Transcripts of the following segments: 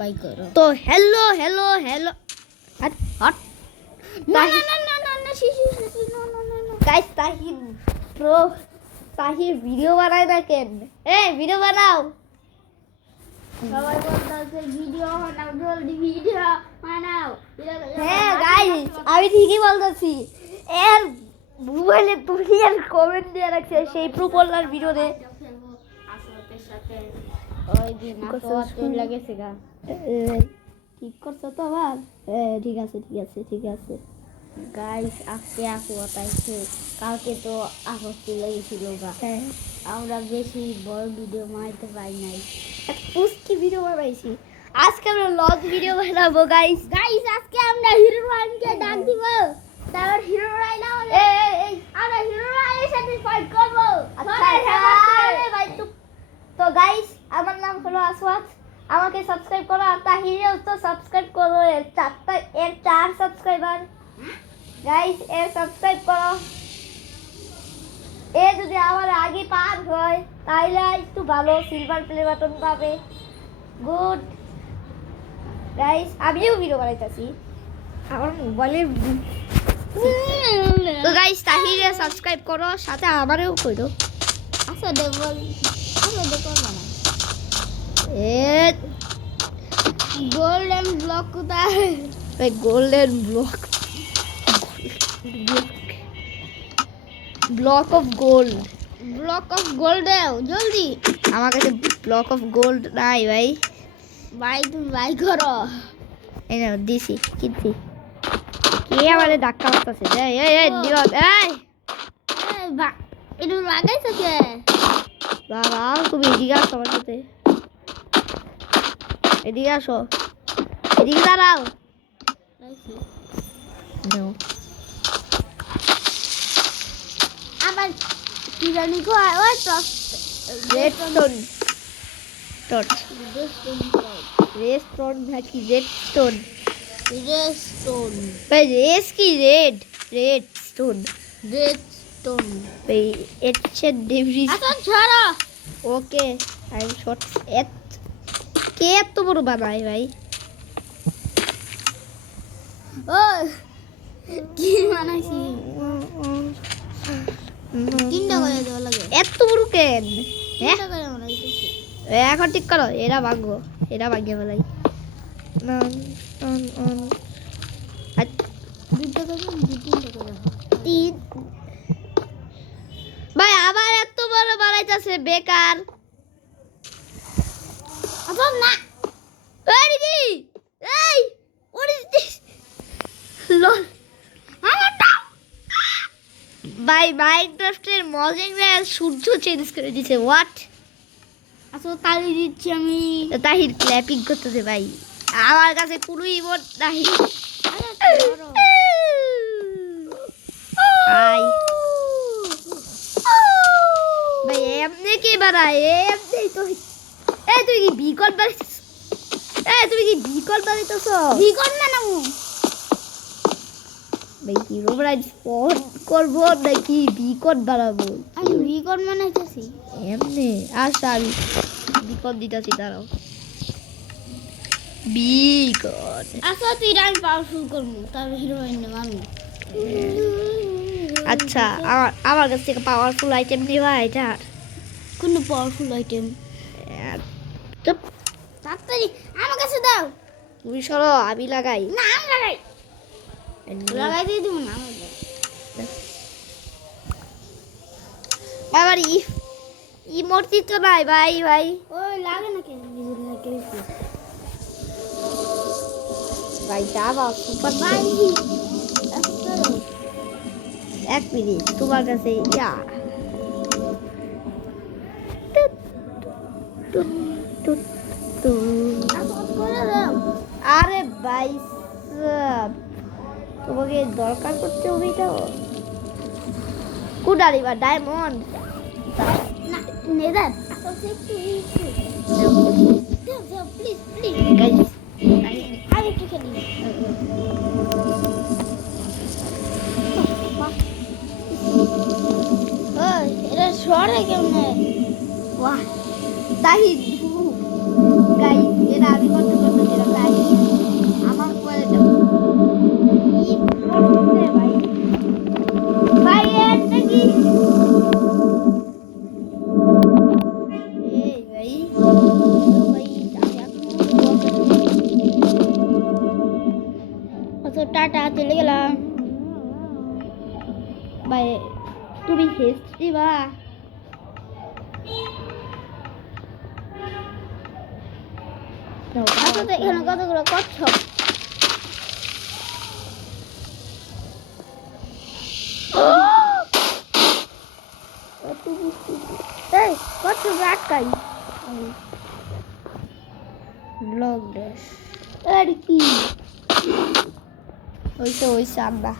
By করো তো hello hot hot না গাইস তাহির ভিডিও বানায় না কেন? ভিডিও বানাও। সবাই বলতেছে ভিডিও বানাও, জলদি ভিডিও বানাও। গাইস আমি ঠিকই বলতেছি। এর মোবাইলে তুমি আর কমেন্ট দিয়ে রাখছে সেই প্রপোলার ভিডিওতে। আসলের সাথে ওই দিন আসল চলে গেছে গা। ঠিক করছো তো আবার? ঠিক আছে গাইস আজকে আপু বাতাইছে, কালকে তো আপস চলে গেছিল গা। আমরা বেশি বড় ভিডিও বানাইতে পারি নাই, পুস্কি ভিডিও বানাইছি। আজকে আমরা লং ভিডিও বানাবো গাইস। আজকে আমরা হিরো রাইনকে ডাক দিব। তারপর হিরো রাইন আমরা হিরো রাইনের সাথে ফাইট করব। ভাই তো গাইস আমার নাম হলো আসওয়াত। আমাকে সাবস্ক্রাইব করো আর তাহিরেও তো সাবস্ক্রাইব করো। এর 4 সাবস্ক্রাইবার গাইস, এর সাবস্ক্রাইব করো। এ যদি আমার আগে পার হয় তাহলে একটু ভালো সিলভার প্লে বাটন পাবে। গুড গাইস, আমিও ভিডিও বানাইতাছি আমার মোবাইলে। তো গাইস তাহিরে সাবস্ক্রাইব করো, সাথে আমারও করো। আচ্ছা দেখো না গোল্ডেন ব্লক কোথায়? Golden block of gold. Block of gold দাও জলদি। আমার কাছে ব্লক অফ গোল্ড নাই ভাই। তুমি বাই করো। এই নাও দিছি, কিনছি। কে আমারে ধাক্কা মারতেছে? এই দিওত এটা লাগাইছো কে? বাবা তুমি এদিকে আসো আমার সাথে। এদিকে আসো, এদিকে দাঁড়াও। আবার কি জানি কয় ওই রেডস্টোন রেডস্টোন নাকি রেডস্টোন? ভাই রেস কি রেডস্টোন ভাই। এটছে ডেভিস। আচ্ছা ছাড়ো। Okay I am short. কে এত বড় বানায় ভাই? ও কি বানাইছি? তিনটা করে দেওয়া লাগে। এত বড় কেন? তিনটা করে বানাইছি। এখন ঠিক করো, এরা ভাগ্য বলাই। দুইটা করে তিনটা করে তিন ভাই আবার এত বড় বানাইতেছে বেকার। আচ্ছা না এই কি এই what is this lol ভাই মাইনক্রাফটের মজিংরা সূর্য চেঞ্জ করে দিয়েছে। হোয়াট? আচ্ছা তালি দিচ্ছি আমি। তাহির ক্ল্যাপিং করতেছে ভাই। আমার কাছে কোনো ইমোট নাই। ভাই এমনি কি বানায়? এমনি তো তুই কি বিকল বানাইছিস? তুমি কি বিকল বানাইতেছ? ভিকন বানাবো ভাই কি রোবরাইজ স্পট করবো নাকি বিকল বানাবো? আমি ভিকন বানাইতেছি এমনি। আচ্ছা আমি বিকল দিতেছি, দাঁড়াও। বিকল আচ্ছা তুই আমি পাওয়ারফুল করবো, তারপর হিরোইন নেব আমি। আচ্ছা আমার কাছ থেকে পাওয়ারফুল আইটেম নিবা এটা? কোনো পাওয়ারফুল আইটেম? চুপ, তাড়াতাড়ি আমার কাছে দাও। তুমি সরো, আমি লাগাই। না আমি লাগাই দিয়ে দিব না আমি আবার ইমোটি তো নাই ভাই। ওই লাগে না কেন নিজের লাগে ভাই যাবা সুপার ভাই। এক মিনিট, তোমার কাছে আরে ভাই তোমাকে দরকার করতে হবে তো। কুডারি বা ডায়মন্ড না নেদার প্লিজ গাইস আমি একটু খেলি। ওই এটা সরে কেমনে? বাহ তাহি গাইস, এটা আমি করতে ভাই তুমি হিস্ট্রি বা আচ্ছা তো এখানে কতগুলো কচ্ছপ এই কচ্ছপ আটকাই ব্লক ড্যাশ আর কি ওইসে আমরা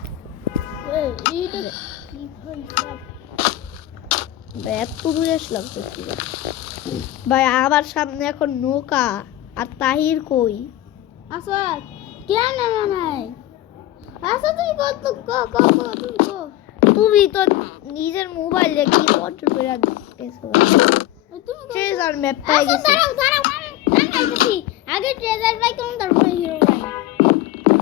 এত দূরে আসলাম তো কি ভাই আমার সামনে এখন নৌকা আর তাহির কই আচ্ছা কেন নামা নাই আচ্ছা তুমি কত তুমি তো নিজের মোবাইলে কি কন্ট্রোল করে গেছো ট্রেজার ম্যাপ পাই গেছি আমি আগে ট্রেজার পাই কোন তারপরে হিরো পাই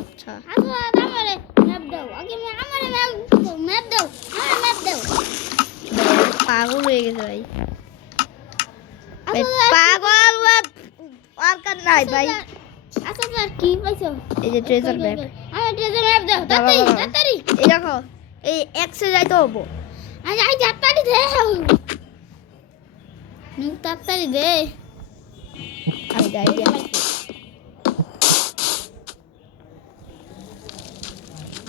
আচ্ছা আচ্ছা আমারে ম্যাপ দাও আগে আমারে ম্যাপ দাও আমার ম্যাপ দাও পাগল হয়ে গেছে ভাই পাগল আর কার নাই ভাই আচ্ছা স্যার কি পাইছো এই যে ট্রেজার ম্যাপ আমার ট্রেজার ম্যাপ দাও তাড়াতাড়ি এই দেখো এই এক্সে যাইতে হবে আজ তাড়াতাড়ি দে তাড়াতাড়ি দে আমি যাই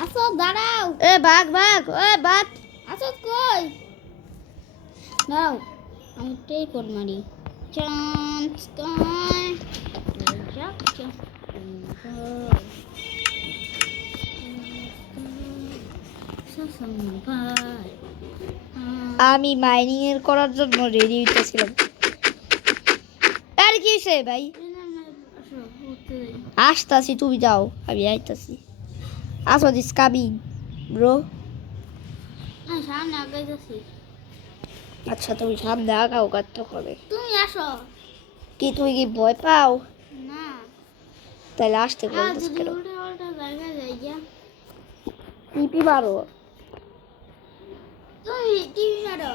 আসো দাঁড়াও এ ভাগ আসো কই দাঁড়াও আমি ট্রেই কোড মারি চান্স কই আমি মাইনিং এর করার জন্য রেডি হইতেছিলাম আর কি হইছে ভাই আসতাছি তুমি যাও আমি আইতাছি আসো দিস কামিং ব্রো সামনে আগাইতাছি আচ্ছা তুমি সামনে আগাও কত করে তুমি আসো কি তুই কি ভয় পাও না তাহলে আসতে বলতেছ কেন টিপি মারো তুমি টিপি মারো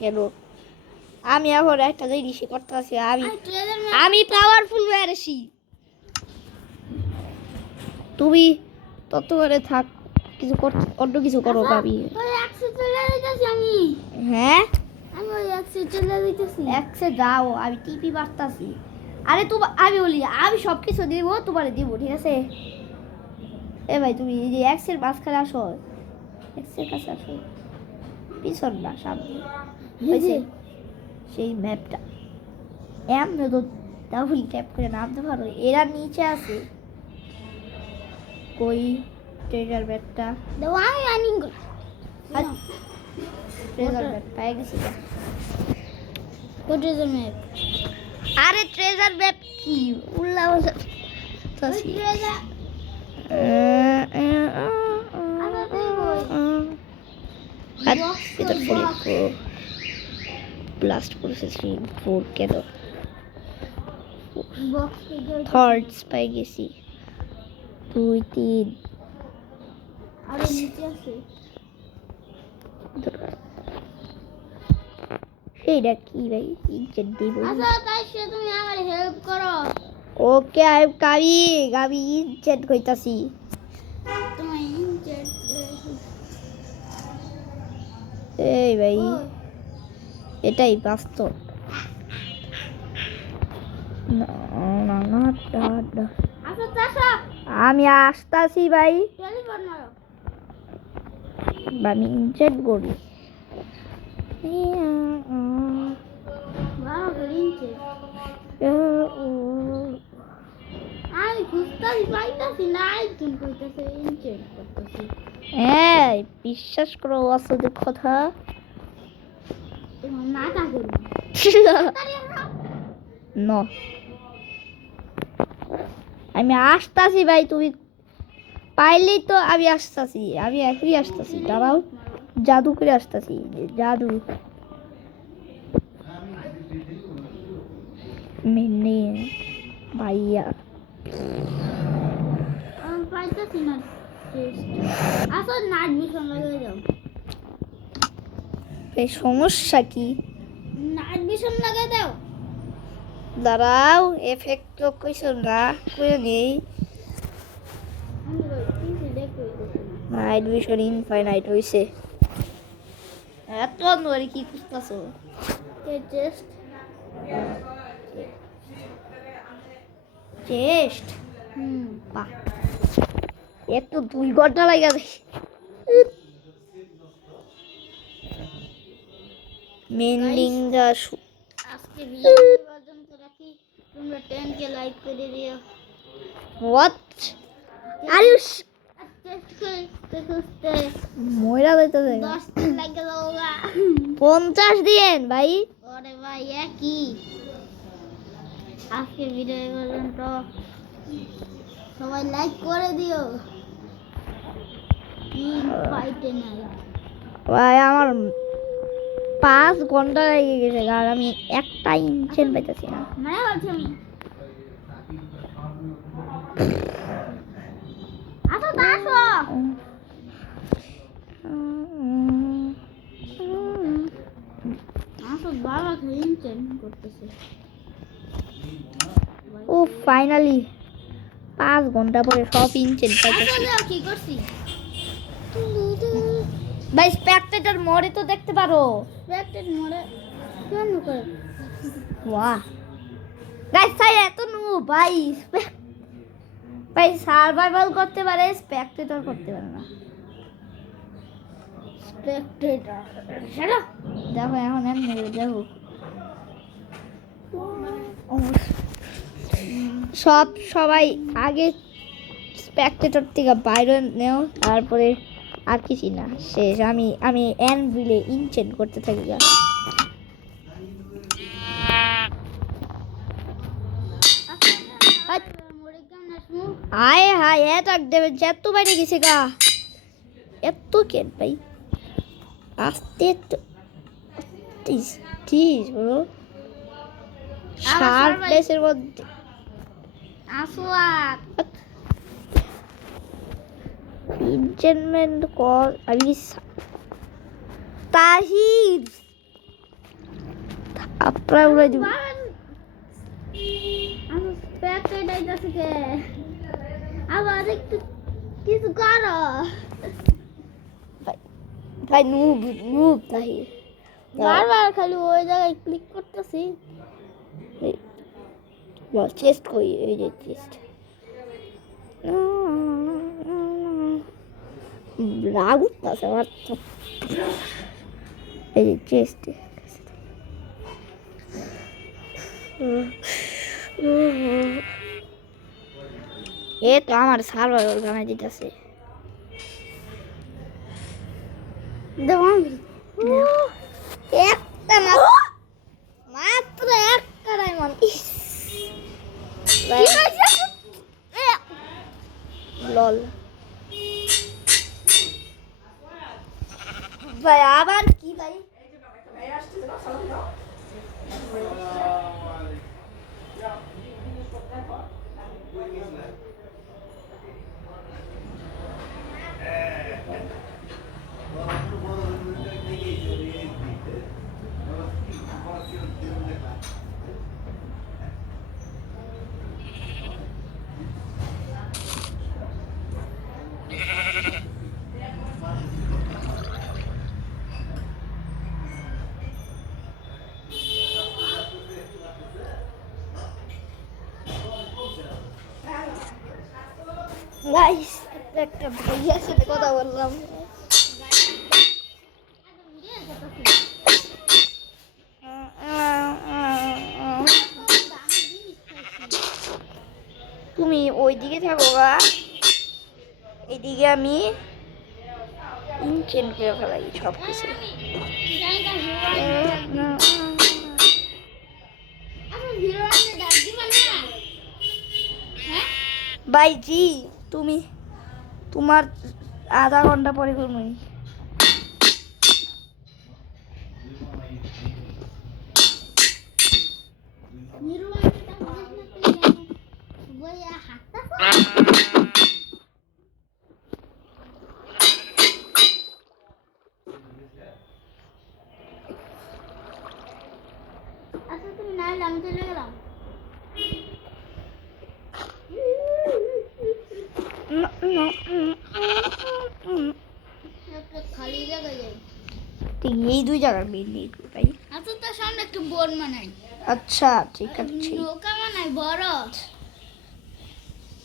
কেন আমি এখন একটা জিনিস করতেছি আমি পাওয়ারফুল হয়ে আসি তুমি তত করে থাক কিছু অন্য কিছু করো ভাবি আমি হ্যাঁ আমি ওই একসে চলে যাইতেছি একসে যাও আমি টিপি মারতাছি আরে তুমি আমি বলি আমি সব কিছু দিব তোমারে দিব ঠিক আছে এ ভাই তুমি এই যে এক্সের মাঝখানে আসো এক্সের কাছে আসো পিছন না সামনে হয়েছে সেই ম্যাপটা এমনি তো ডাবল ট্যাপ করে নামতে পারো এরা নিচে আছে কই ট্রেজার ম্যাপটা দাও আমি রানিং করি ট্রেজার ম্যাপ পাই গেছি ট্রেজার ম্যাপ আরে ট্রেজার ম্যাপ কি উল্লা তো ট্রেজার এটা ফোর ব্লাস্ট প্রসেসিং 4 কেন থার্ডস পাই গেছি 2 3 আরে নিচে আছে এইটা কি ভাই ইজ্জত দিব আচ্ছা তাই সে তুমি আমার হেল্প করো ওকে আই এম কামিং আমি ইজ্জত কইতাছি তুমি ইজ্জত এই ভাই এটাই বাস্তব আমি আসতাছি ভাই আমি ইনচেট করি হ্যাঁ বিশ্বাস করো আসলে কথা No. আমি আসতাছি ভাই তুমি পাইলেই তো আমি আসতাছি আমি এখনই আসতাছি দাঁড়াও জাদু করে আসতাছি জাদু মিনি ভাইয়া আমি পাইতাছি না আসল নাইট ভিশন লাগিয়ে দাও এই সমস্যা কি নাইট ভিশন লাগিয়ে দাও দাঁড়াও এফেক্ট তো কইছো না করে নেই নাইট ভিশন ইনফাইনাইট হইছে এত নরি কি খুঁজতেছো? চেস্ট চেস্ট হুম বাহ, একটু 2 ঘন্টা লাগে যাবে। মেন্ডিং দা আজকে ভিডিও পর্যন্ত রাখি, তোমরা 10K লাইক করে দিও। হোয়াট আর ইউ চেষ্টা করতে করতে ময়রা যাইতেছে 10 দিন লাগে যাওগা। 50 দিন ভাই। ওরে ভাই একই। আজকে ভিডিও পর্যন্ত সবাই লাইক করে দিও। ফাইটে নাই ভাই আমার 5 ঘন্টা লেগে গেছে আর আমি একটা ইঞ্চেন পাইতেছি না। মানে বলছি আমি আসো তো আসো। আসো বাবা খেলছেন করতেছে। ও ফাইনালি 5 ঘন্টা পরে সব ইঞ্চেন পাইতেছি। আসলে কি করছি? ভাই স্পেকটেটর মোডে তো দেখতে পারো। ব্যাকটেড মোড়ে কেন করে? বাহ গাইস তাই এত নো ভাই ভাই সার্ভাইভাল করতে পারে, স্পেকটেটর করতে পারে না। স্পেকটেটর সেটা দেখো এখন এমনি দেখো সবাই আগে স্পেকটেটর থেকে বাইরে নেও, তারপরে আর কিছু না, শেষ। আমি এনভিলে ইনচেন করতে থাকি গা। মোড়ে কেমন আসবো? আয় হায় এত দেবে যত বাইরে গেছে গা, এত কেন ভাই আস্তে তো ঠিক ব্রো। শার্পনেসের মধ্যে আসো আর ইনচেনমেন্ট কল আমি তাহির আপনারা উড়ে দিব। আমার স্পেকটেটর আইতাছে কে? আবার একটু কিছু করো। ভাই নুব নুব তাহির বারবার খালি ওই জায়গায় ক্লিক করতেছি। চেস্ট কই, এই যে চেস্ট রাগ উঠতেছে আমার তো। এই যে চেস্ট এ তো আমার সার্ভার গানা দিতেছে। একটা মাত্র একটা ডায়মন্ড। লল ভাই আবার কি ভাই? গাইস একটা ভাইয়ার সাথে কথা বললাম। তুমি ওইদিকে থাকো গা, এইদিকে আমি ইনচেন করে ফেলাই সব কিছু। ভাই জি তুমি তোমার আধা ঘন্টা পরে করবো। আচ্ছা তুমি না এলে আমি চলে গেলাম। একটা খালি জায়গায় যাই। ঠিক এই দুই জায়গার মেন নেট ভাই। আচ্ছা তার সামনে একটু বোর্ড বানাই। আচ্ছা ঠিক আছে। নৌকা বানাই বড়।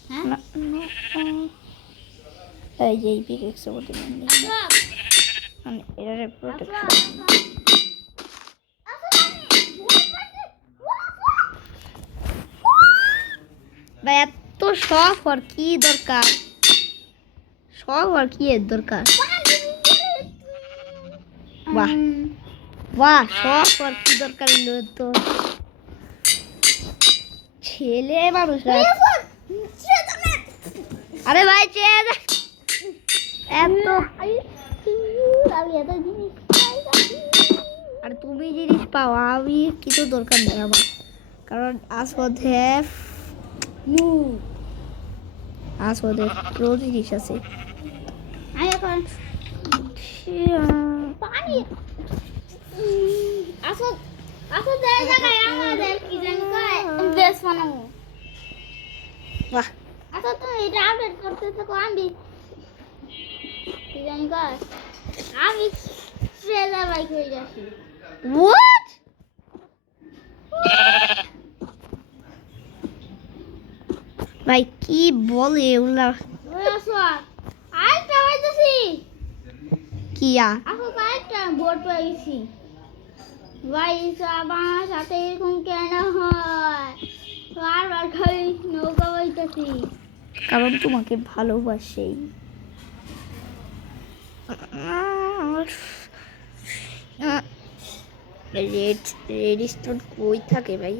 হ্যাঁ এই যে এই পিকেক্সের মধ্যে আচ্ছা মানে এর প্রোটেকশন ভাই এত শখ আর কি দরকার, শখ আর কি এর দরকার। বাহ বাহ শখ আর কি দরকার হলো তো ছেলে মানুষ। আরে ভাই চেয়ে এত আমি এত জিনিস আর তুমি জিনিস পাও আমি কিছু দরকার নেই আমার, কারণ আসলে প্রো জিনিস আছে। আমি এখন পানি আসো আসো জায়গায় আমাদের কি জানি কয় বেশ বানাবো। বাহ আচ্ছা তুমি এটা আপডেট করতে থাকো, আমি কি জানি কয় আমি ট্রেলার বাইক হয়ে যাচ্ছি। হোয়াট ভাই কি বলে এগুলা ওই আসো আরেকটা হইতেছি কিয়া আসো আরেকটা বোর্ড পেয়ে গেছি। ভাই আমার সাথে এরকম কেন হয়, বারবার খালি নৌকা বইতেছি। কারণ তোমাকে ভালোবাসে। রেড স্টোন কই থাকে ভাই?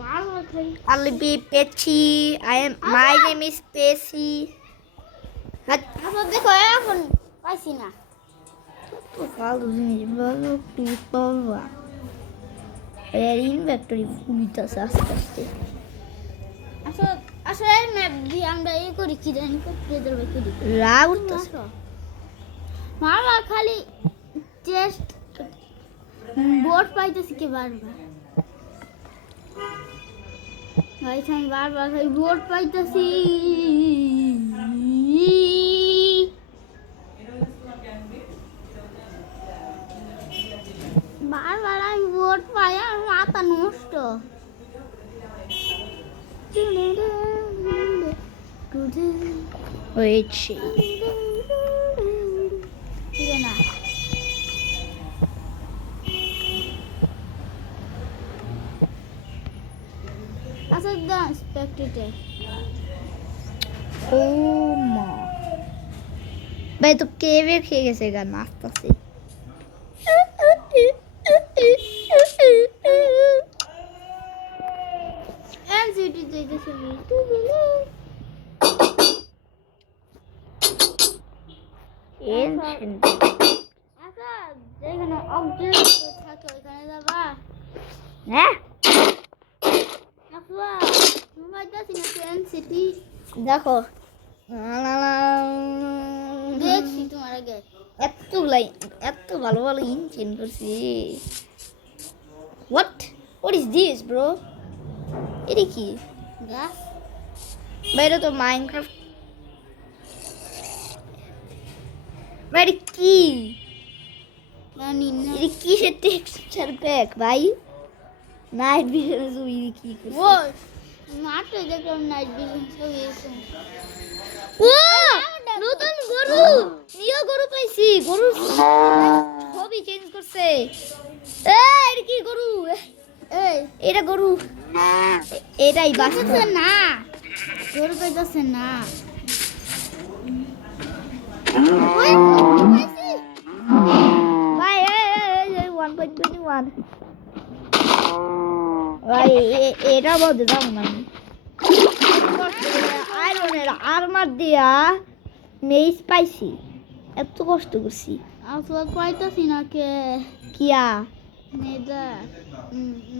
বারবার খালি আলবি পেছি মাই নেম ইজ পেসি। আসো দেখো এখন পাইছি না। ভালো জিনিস ভালো পিপল এর ইনভেন্টরি ফুলিতেছে আস্তে আস্তে। আসো আসলে ম্যাপ দিয়ে আমরা এই করি কি জানি করতে দেবে করি রাগ উঠতেছে। বারবার খালি টেস্ট বোর্ড পাইতেছি কি বারবার ভাই আমি বারবার খালি বোর্ড পাইতেছি। বারবার আমি বোর্ড পাই আর মাথা নষ্ট। হয়েছে না আচ্ছা দাও স্পেক্টেটর ও মা ভাই তো কেভে খেয়ে গেছে গান আসতেছে। এনসিটি যাইতেছে আচ্ছা যেখানে অবজেক্ট থাকে ওইখানে যাবা। হ্যাঁ আচ্ছা তুমি যাইতেছি না এনসিটি দেখো দেখছি তোমার আগে এত ভালো ভালো ইঞ্জিন করছি। What is this bro? এটা কি গাছ ভাই? এটা তো মাইনক্রাফট ভাই। এটা কি জানি না এটা কিসের টেক্সচার প্যাক ভাই? নাইট ভিশনে জুই কি করছে? ও মাঠে দেখলাম নাইট ভিশন ছবি এসে ও নতুন গরু, নিও গরু পাইছি। গরু ছবি চেঞ্জ করছে। এটা কি গরু? এই এটা গরু, এটাই বাস্তব পাইতেছে না গরু পাইতেছে না। ওই গরু পাইছি। ভাই 1.21 ভাই এটা বলতে দাম না আয়রনের আর্মার দিয়া মেইস পাইছি, এত কষ্ট করছি। আসল পাইতেছি না কে কিয়া মেদা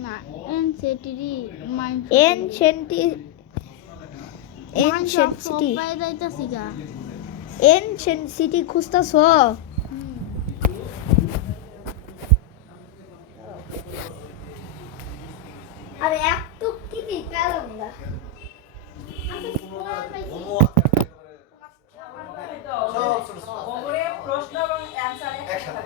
না এনসিটি মাইন্ড এনশেন্টি এনশেন্ট সিটি পাই যাইতাছি গা। এনশেন্ট সিটি খুঁজতাছ? আরে এত কি পেলাম না। প্রশ্ন এবং অ্যান্সার একসাথে।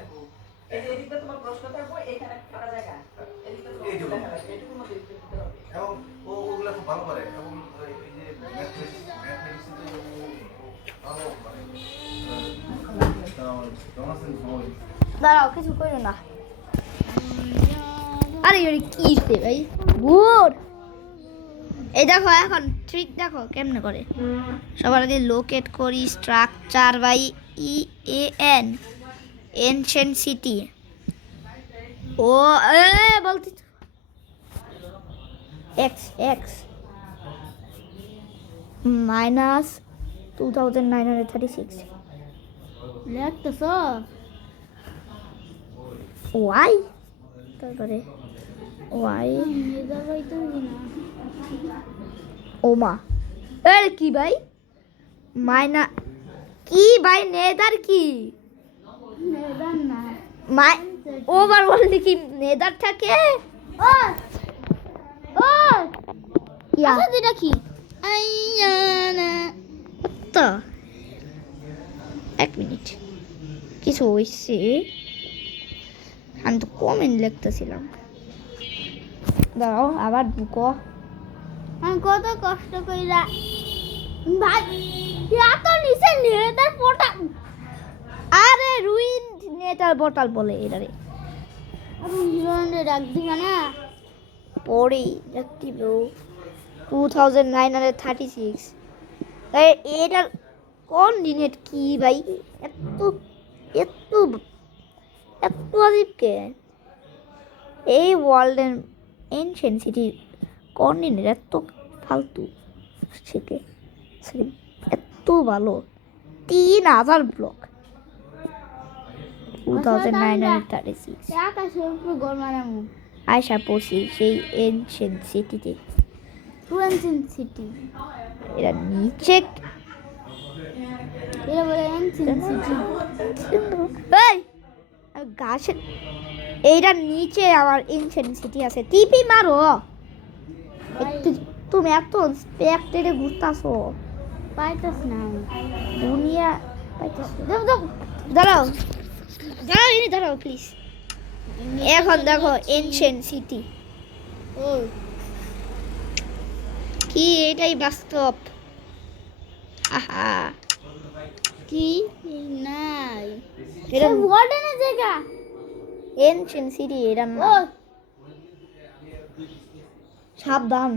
দাঁড়াও কিছু করো না। আরে ওরে কি রে ভাই গুড। এই দেখো এখন ট্রিক দেখো কেমনে করে। সবার আগে লোকেট করি structure by EAN ancient city. ও বলতে x মাইনাস 2936 দেখতেছ ওয়াই তারপরে ওয়াই মেগাবাইট তো না ওমা এর কি ভাই মাইনা কি ভাই নেদার কি নেদার না মাই ওভার বললি কি নেদার থাকে ও ও ইয়া আচ্ছা এটা কি আইয়ানা তো এক মিনিট কিছু হইছে আমি তো কমেন্ট লিখতেছিলাম দাঁড়াও আবার ঢুকো আমি কত কষ্ট কইরা ভাই এত নিচে নেদার ফোটা আরে রুইন নেটার বোতল বলে এটারে আমি জীবনে রাখ দিবা না পরে দেখতে ব্রো 2936 তাই এটার কোন দিনের কি ভাই এত এত এত আজীব কে এই ওয়ার্ল্ডের এনশিয়েন্ট সিটি কোন দিনের এত ফালতু সেটা এত ভালো 3000 ব্লক 2936 আকাশের উপর গরমানামু আয়সা পড়ছি সেই এনশিয়েন্ট সিটিতে পুরানচিন সিটি এরা নিচে এটা বলে এনচিন সিটি এই গাছের এইটার নিচে আবার এনশিয়েন্ট সিটি আছে টিপি মারো একটু তুমি এত স্পেক্টেডে ঘুরতাছো পাইতাস না আমি দুনিয়া পাইতেছো দেব দেব দাঁড়াও দাঁড়াও প্লিজ এখন দেখো এনশিয়েন্ট সিটি ও কি এটাই বাস্তব আহা কি নাই এটা এটা ওয়ার্ডেনের জায়গা এনশিয়েন্ট সিটি এরা না ও সাবধান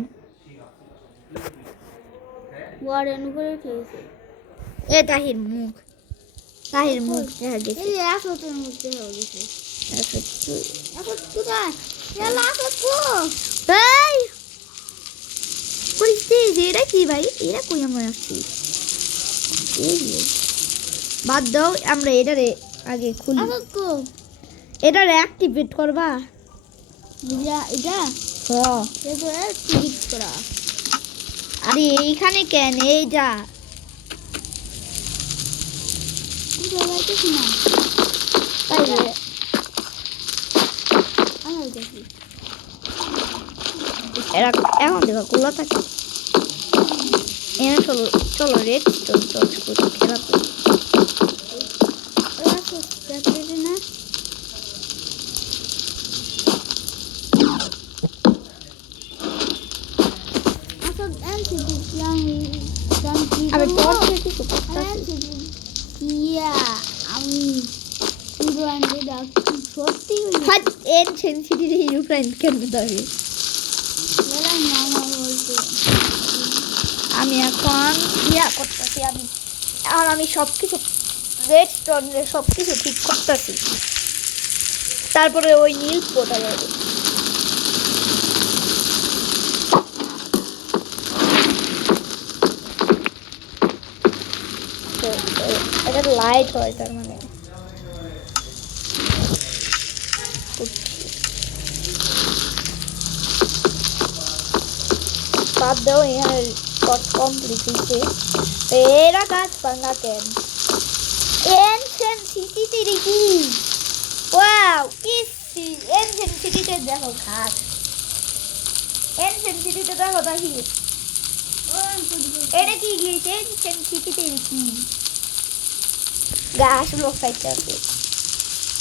ওয়ার্ডেন উপরে উঠেছে এ তাহির মুখ দেখা গেছে এই যে আসতের মধ্যে হয়ে গেছে আচ্ছা, এখন কোথায় এলা আসত কো এই করিস এরা কি ভাই এরা কই আমরা আসছি এই যে। বাদ দাও আমরা এটারে আগে খুলি আসত কো এটারে অ্যাক্টিভেট করবা এটা হ্যাঁ এটা ক্লিক করা আরে এইখানে কেন এই যা কোথায় যাইতেছি না তাই রে। আমার দেখি এরা এখন দেখো খোলা থাকে এরা চলো চলো রেড স্টোন টচ করি খেলা করি আসত দেখতে না আসত এনসিটি আমি আমি টর্চ কিছু করতেছি আমি সত্যি হাট এনশিয়েন্ট সিটি ইউক্রেন কেন দাঁড়িয়ে বলতে আমি এখন ইয়া করতেছি আমি সব কিছু রেড স্টোন সব কিছু ঠিক করতেছি তারপরে ওই নীল পোটা যাবে এটা লাইট হয় তার মানে বাদ দাও এখানে কমপ্লিট হয়েছে এরা গাছ ভাঙা কেন এনশিয়েন্ট সিটিতে দেখি ওয়াও ইসি এনশিয়েন্ট সিটিতে দেখো ঘাস এনশিয়েন্ট সিটিতে দেখো দেখি এটা কি গিয়েছে এনশিয়েন্ট সিটিতে দেখি গাছগুলো খাইতে আছে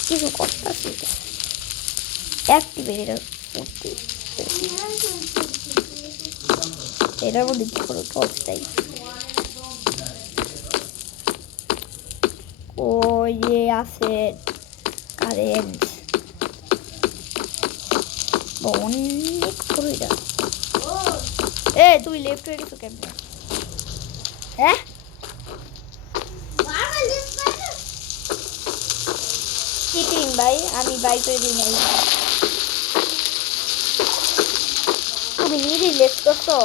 কিছু করতেছে অ্যাক্টিভেট করতে এটার মধ্যে কি করো টর্চটাই ও ইয়ে আছে কারেন্ট অনেক পড়ে এ তুই লেফট হয়ে গেছো কেমন হ্যাঁ চিটিং ভাই আমি বাই করে দিই নাই তুমি নিজে লেফট করছো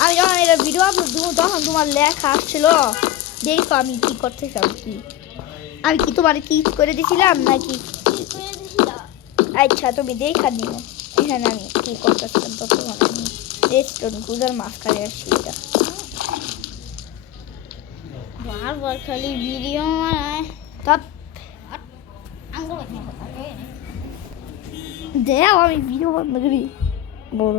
আমি যখন এটা ভিডিও আপলোড দেবো তখন তোমার লেখা আসছিল দেখো আমি কি করতে চাও কি আমি কি তোমার কি করে দিছিলাম নাকি আচ্ছা তুমি দেখা নিও এখানে আমি কি করতেছিলাম তখন আমি রেস্টুরেন্ট গুজার মাঝখানে আসছি এটা বারবার খালি ভিডিও বানায় তব আঙ্গুল দেও আমি ভিডিও বন্ধ করি বড়